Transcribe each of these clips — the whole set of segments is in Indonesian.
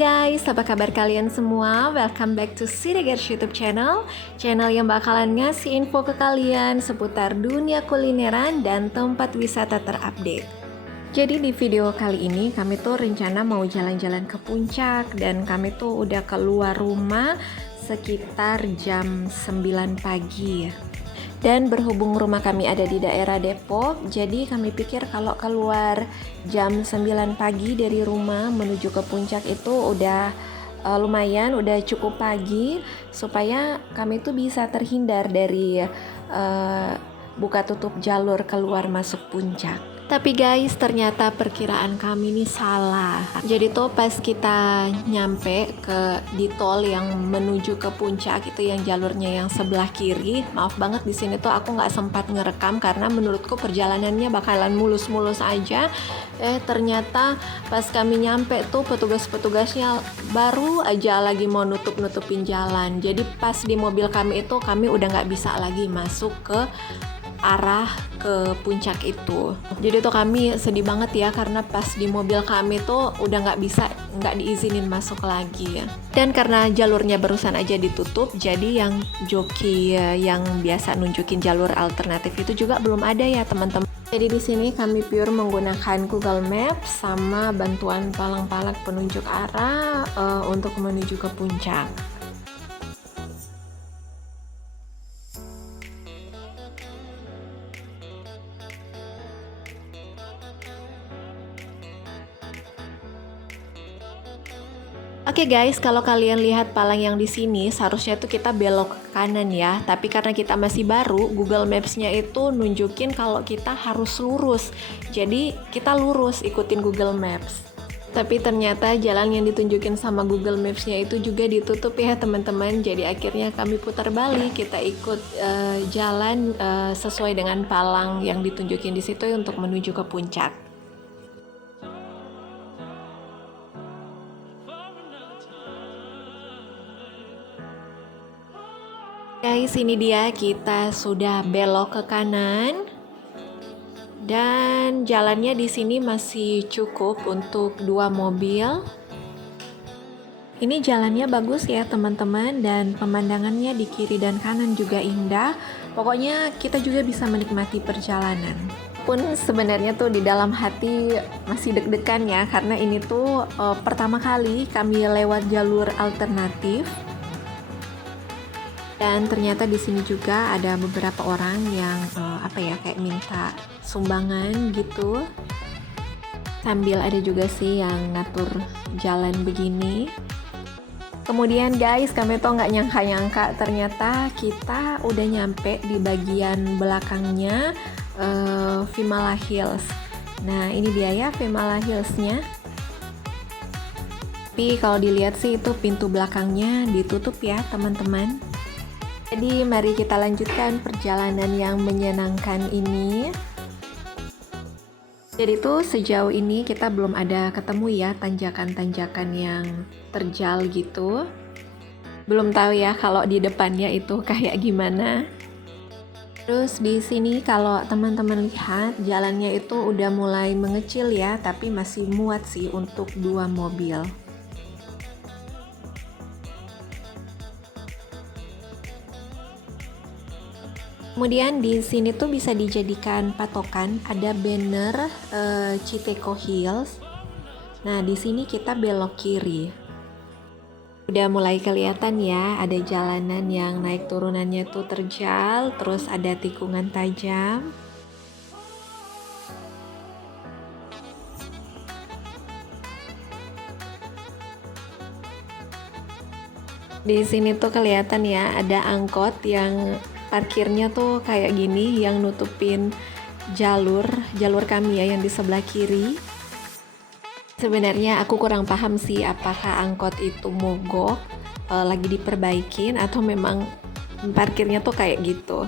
guys, apa kabar kalian semua? Welcome back to Siregar YouTube channel yang bakalan ngasih info ke kalian seputar dunia kulineran dan tempat wisata terupdate. Jadi di video kali ini kami tuh rencana mau jalan-jalan ke puncak dan kami tuh udah keluar rumah sekitar jam 9 pagi ya. Dan berhubung rumah kami ada di daerah Depok, jadi kami pikir kalau keluar jam 9 pagi dari rumah menuju ke puncak itu udah lumayan, udah cukup pagi supaya kami tuh bisa terhindar dari buka tutup jalur keluar masuk puncak. Tapi guys, ternyata perkiraan kami ini salah. Jadi tuh pas kita nyampe di tol yang menuju ke puncak itu yang jalurnya yang sebelah kiri, maaf banget di sini tuh aku nggak sempat ngerekam karena menurutku perjalanannya bakalan mulus-mulus aja. Ternyata pas kami nyampe tuh petugas-petugasnya baru aja lagi mau nutupin jalan. Jadi pas di mobil kami itu kami udah nggak bisa lagi masuk ke arah ke puncak itu. Jadi tuh kami sedih banget ya karena pas di mobil kami tuh udah nggak diizinin masuk lagi ya. Dan karena jalurnya barusan aja ditutup, jadi yang joki yang biasa nunjukin jalur alternatif itu juga belum ada ya teman-teman. Jadi di sini kami pure menggunakan Google Maps sama bantuan palang-palang penunjuk arah untuk menuju ke puncak. Oke guys, kalau kalian lihat palang yang di sini, seharusnya tuh kita belok ke kanan ya. Tapi karena kita masih baru, Google Maps-nya itu nunjukin kalau kita harus lurus. Jadi kita lurus ikutin Google Maps. Tapi ternyata jalan yang ditunjukin sama Google Maps-nya itu juga ditutup ya teman-teman. Jadi akhirnya kami putar balik, kita ikut jalan sesuai dengan palang yang ditunjukin di situ untuk menuju ke puncak. Guys, ini dia kita sudah belok ke kanan dan jalannya di sini masih cukup untuk 2 mobil. Ini jalannya bagus ya teman-teman dan pemandangannya di kiri dan kanan juga indah. Pokoknya kita juga bisa menikmati perjalanan. Pun sebenarnya tuh di dalam hati masih deg-degan ya karena ini tuh pertama kali kami lewat jalur alternatif. Dan ternyata di sini juga ada beberapa orang yang kayak minta sumbangan gitu. Sambil ada juga sih yang ngatur jalan begini. Kemudian guys, kami tuh nggak nyangka-nyangka ternyata kita udah nyampe di bagian belakangnya Vimala Hills. Nah ini dia ya Vimala Hills-nya. Tapi kalau dilihat sih itu pintu belakangnya ditutup ya teman-teman. Jadi mari kita lanjutkan perjalanan yang menyenangkan ini. Jadi tuh sejauh ini kita belum ada ketemu ya tanjakan-tanjakan yang terjal gitu. Belum tahu ya kalau di depannya itu kayak gimana. Terus di sini kalau teman-teman lihat jalannya itu udah mulai mengecil ya, tapi masih muat sih untuk 2 mobil. Kemudian di sini tuh bisa dijadikan patokan, ada banner Citeco Hills. Nah di sini kita belok kiri. Udah mulai kelihatan ya, ada jalanan yang naik turunannya tuh terjal, terus ada tikungan tajam. Di sini tuh kelihatan ya, ada angkot yang parkirnya tuh kayak gini yang nutupin jalur kami ya yang di sebelah kiri. Sebenarnya aku kurang paham sih apakah angkot itu mogok lagi diperbaikin atau memang parkirnya tuh kayak gitu.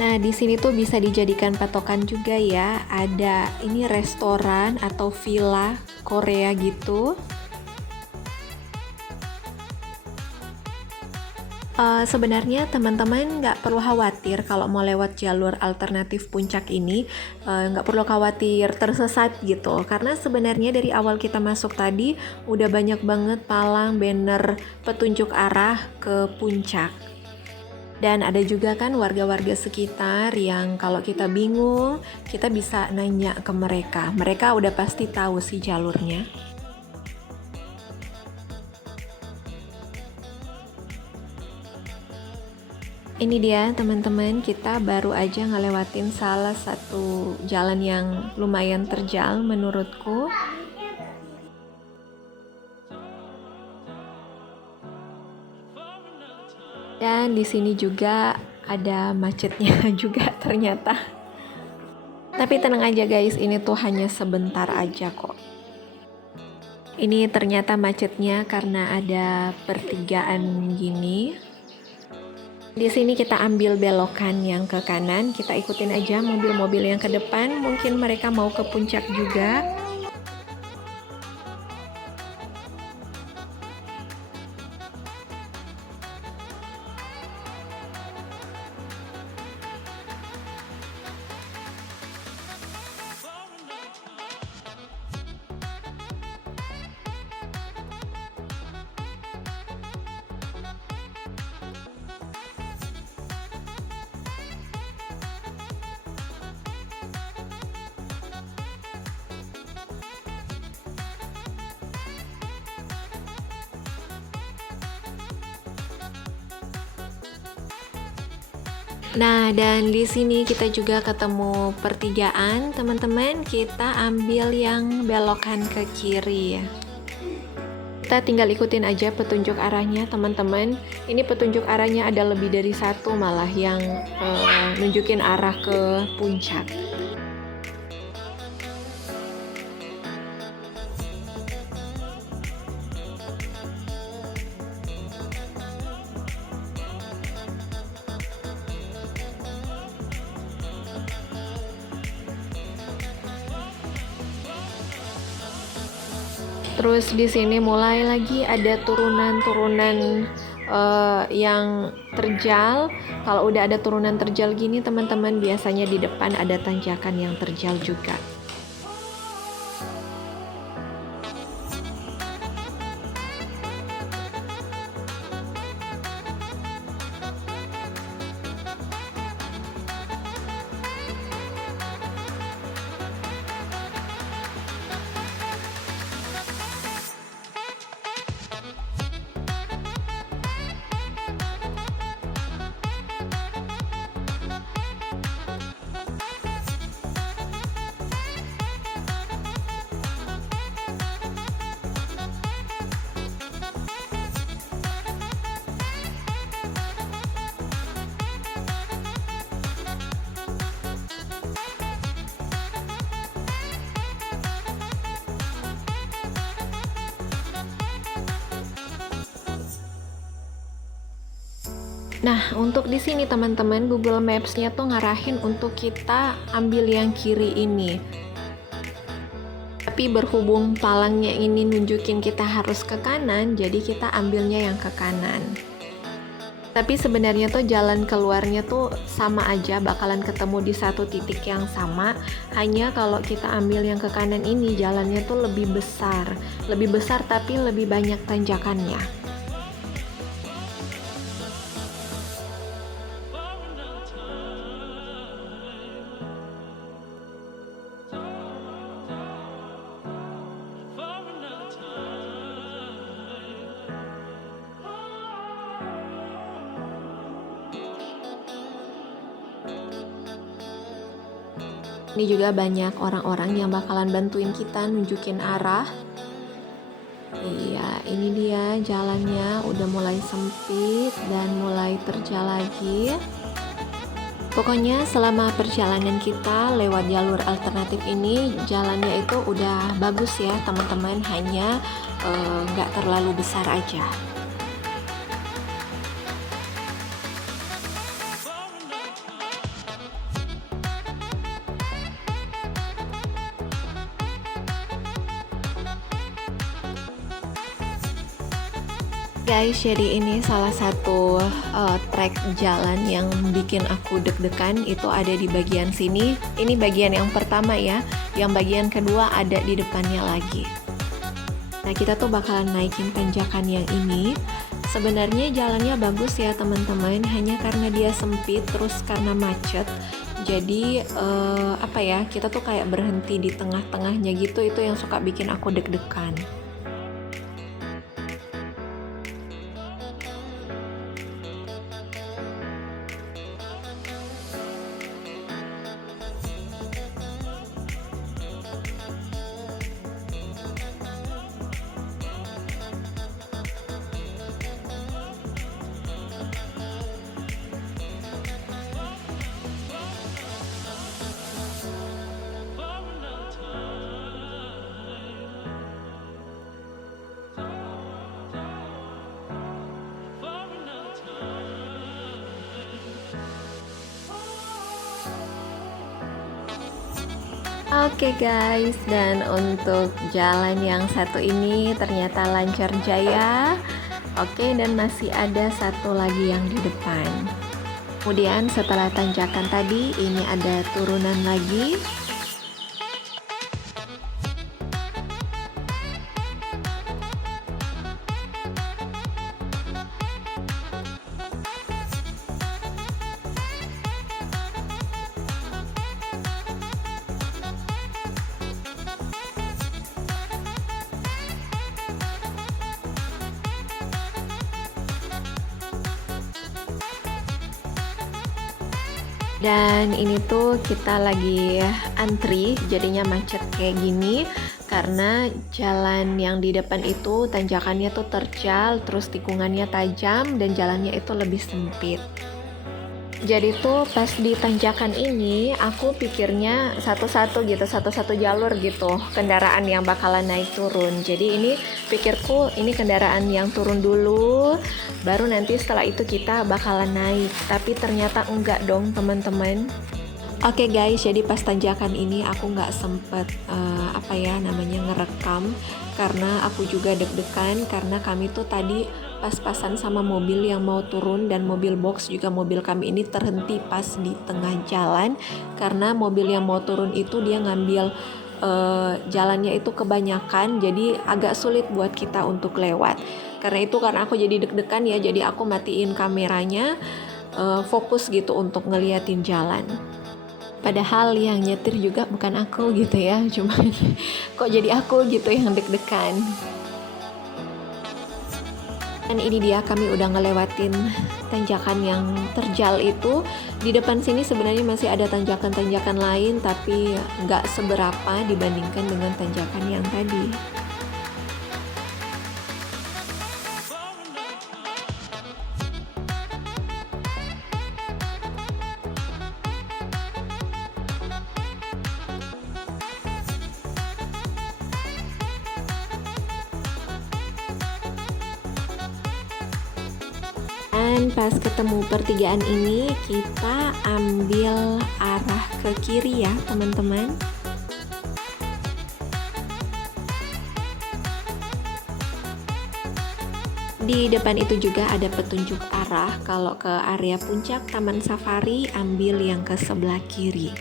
Nah, di sini tuh bisa dijadikan patokan juga ya. Ada ini restoran atau villa Korea gitu. Sebenarnya teman-teman nggak perlu khawatir kalau mau lewat jalur alternatif puncak ini, nggak perlu khawatir tersesat gitu, karena sebenarnya dari awal kita masuk tadi udah banyak banget palang banner petunjuk arah ke puncak. Dan ada juga kan warga-warga sekitar yang kalau kita bingung, kita bisa nanya ke mereka. Mereka udah pasti tahu sih jalurnya. Ini dia teman-teman, kita baru aja ngelewatin salah satu jalan yang lumayan terjal menurutku. Dan di sini juga ada macetnya juga ternyata. Tapi tenang aja guys, ini tuh hanya sebentar aja kok. Ini ternyata macetnya karena ada pertigaan gini. Di sini kita ambil belokan yang ke kanan, kita ikutin aja mobil-mobil yang ke depan, mungkin mereka mau ke puncak juga. Nah, dan di sini kita juga ketemu pertigaan, teman-teman. Kita ambil yang belokan ke kiri ya. Kita tinggal ikutin aja petunjuk arahnya, teman-teman. Ini petunjuk arahnya ada lebih dari satu malah yang nunjukin arah ke puncak. Terus di sini mulai lagi ada turunan-turunan yang terjal. Kalau udah ada turunan terjal gini teman-teman, biasanya di depan ada tanjakan yang terjal juga. Nah, untuk di sini teman-teman, Google Maps-nya tuh ngarahin untuk kita ambil yang kiri ini. Tapi berhubung palangnya ini nunjukin kita harus ke kanan, jadi kita ambilnya yang ke kanan. Tapi sebenarnya tuh jalan keluarnya tuh sama aja, bakalan ketemu di satu titik yang sama. Hanya kalau kita ambil yang ke kanan ini, jalannya tuh lebih besar. Lebih besar tapi lebih banyak tanjakannya. Ini juga banyak orang-orang yang bakalan bantuin kita nunjukin arah. Iya, ini dia jalannya udah mulai sempit dan mulai terjal lagi. Pokoknya selama perjalanan kita lewat jalur alternatif ini, jalannya itu udah bagus ya teman-teman, hanya nggak terlalu besar aja. Guys, jadi ini salah satu trek jalan yang bikin aku deg-degan itu ada di bagian sini. Ini bagian yang pertama ya, yang bagian kedua ada di depannya lagi. Nah, kita tuh bakalan naikin tanjakan yang ini. Sebenarnya jalannya bagus ya teman-teman, hanya karena dia sempit terus karena macet. Jadi apa ya, kita tuh kayak berhenti di tengah-tengahnya gitu, itu yang suka bikin aku deg-degan. Oke guys, dan untuk jalan yang satu ini ternyata lancar jaya. Oke, dan masih ada satu lagi yang di depan. Kemudian setelah tanjakan tadi, ini ada turunan lagi. Dan ini tuh kita lagi antri, jadinya macet kayak gini karena jalan yang di depan itu tanjakannya tuh terjal, terus tikungannya tajam dan jalannya itu lebih sempit. Jadi tuh pas di tanjakan ini aku pikirnya satu-satu gitu, satu-satu jalur gitu kendaraan yang bakalan naik turun. Jadi ini pikirku ini kendaraan yang turun dulu, baru nanti setelah itu kita bakalan naik. Tapi ternyata enggak dong teman-teman. Oke guys, jadi pas tanjakan ini aku nggak sempet ngerekam karena aku juga deg-degan karena kami tuh tadi pas-pasan sama mobil yang mau turun dan mobil box juga mobil kami ini terhenti pas di tengah jalan karena mobil yang mau turun itu dia ngambil jalannya itu kebanyakan jadi agak sulit buat kita untuk lewat. Karena itu karena aku jadi deg-degan ya, jadi aku matiin kameranya fokus gitu untuk ngeliatin jalan. Padahal yang nyetir juga bukan aku gitu ya, cuman kok jadi aku gitu yang deg-degan. Dan ini dia kami udah ngelewatin tanjakan yang terjal itu. Di depan sini sebenarnya masih ada tanjakan-tanjakan lain tapi nggak seberapa dibandingkan dengan tanjakan yang tadi. Dan pas ketemu pertigaan ini kita ambil arah ke kiri ya teman-teman. Di depan itu juga ada petunjuk arah, kalau ke area puncak Taman Safari ambil yang ke sebelah kiri.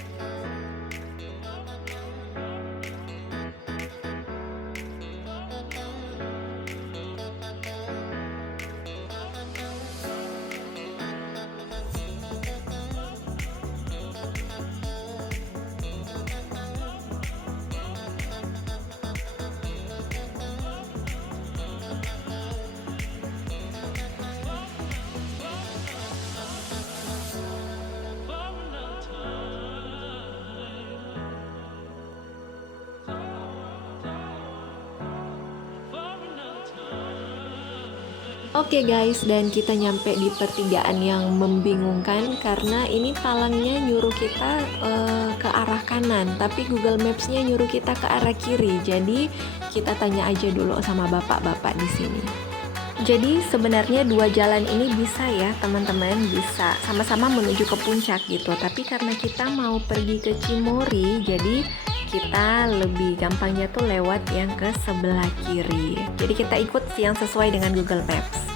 Oke guys, dan kita nyampe di pertigaan yang membingungkan karena ini palangnya nyuruh kita ke arah kanan, tapi Google Maps-nya nyuruh kita ke arah kiri. Jadi kita tanya aja dulu sama bapak-bapak di sini. Jadi sebenarnya dua jalan ini bisa ya teman-teman, bisa sama-sama menuju ke puncak gitu. Tapi karena kita mau pergi ke Cimory, jadi kita lebih gampangnya tuh lewat yang ke sebelah kiri. Jadi kita ikut yang sesuai dengan Google Maps.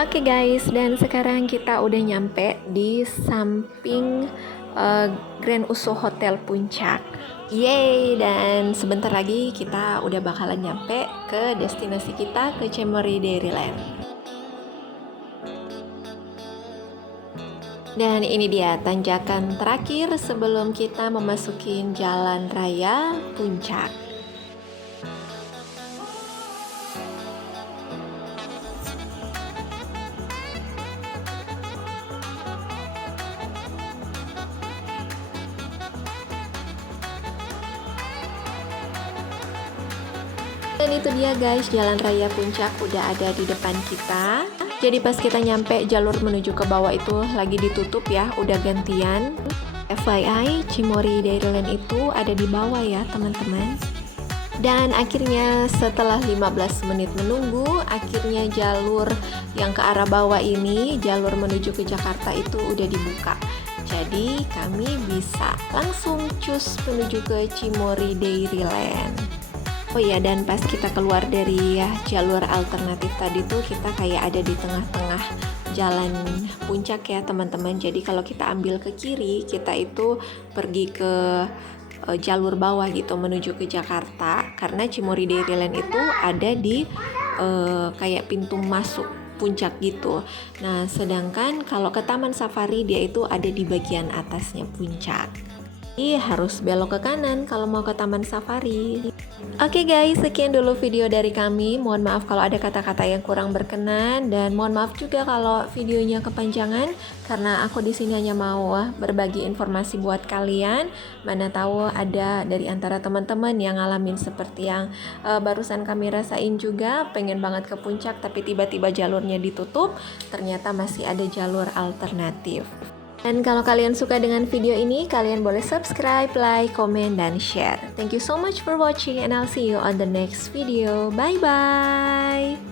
Oke guys, dan sekarang kita udah nyampe di samping Grand Uso Hotel Puncak. Yeay, dan sebentar lagi kita udah bakalan nyampe ke destinasi kita, ke Cimory Dairyland. Dan ini dia tanjakan terakhir sebelum kita memasuki jalan raya Puncak. Dan itu dia guys, jalan raya Puncak udah ada di depan kita. Jadi pas kita nyampe, jalur menuju ke bawah itu lagi ditutup ya, udah gantian. FYI, Cimory Dairyland itu ada di bawah ya teman-teman. Dan akhirnya setelah 15 menit menunggu, akhirnya jalur yang ke arah bawah ini, jalur menuju ke Jakarta itu udah dibuka. Jadi kami bisa langsung cus menuju ke Cimory Dairyland. Oh iya, dan pas kita keluar dari jalur alternatif tadi tuh kita kayak ada di tengah-tengah jalan puncak ya teman-teman. Jadi kalau kita ambil ke kiri, kita itu pergi ke jalur bawah gitu menuju ke Jakarta. Karena Cimory Dairyland itu ada di kayak pintu masuk puncak gitu. Nah, sedangkan kalau ke Taman Safari dia itu ada di bagian atasnya puncak. Jadi harus belok ke kanan kalau mau ke Taman Safari. Oke guys, sekian dulu video dari kami. Mohon maaf kalau ada kata-kata yang kurang berkenan dan mohon maaf juga kalau videonya kepanjangan karena aku di sini hanya mau berbagi informasi buat kalian. Mana tahu ada dari antara teman-teman yang ngalamin seperti yang barusan kami rasain juga, pengen banget ke puncak tapi tiba-tiba jalurnya ditutup, ternyata masih ada jalur alternatif. Dan kalau kalian suka dengan video ini, kalian boleh subscribe, like, comment, dan share. Thank you so much for watching and I'll see you on the next video. Bye-bye!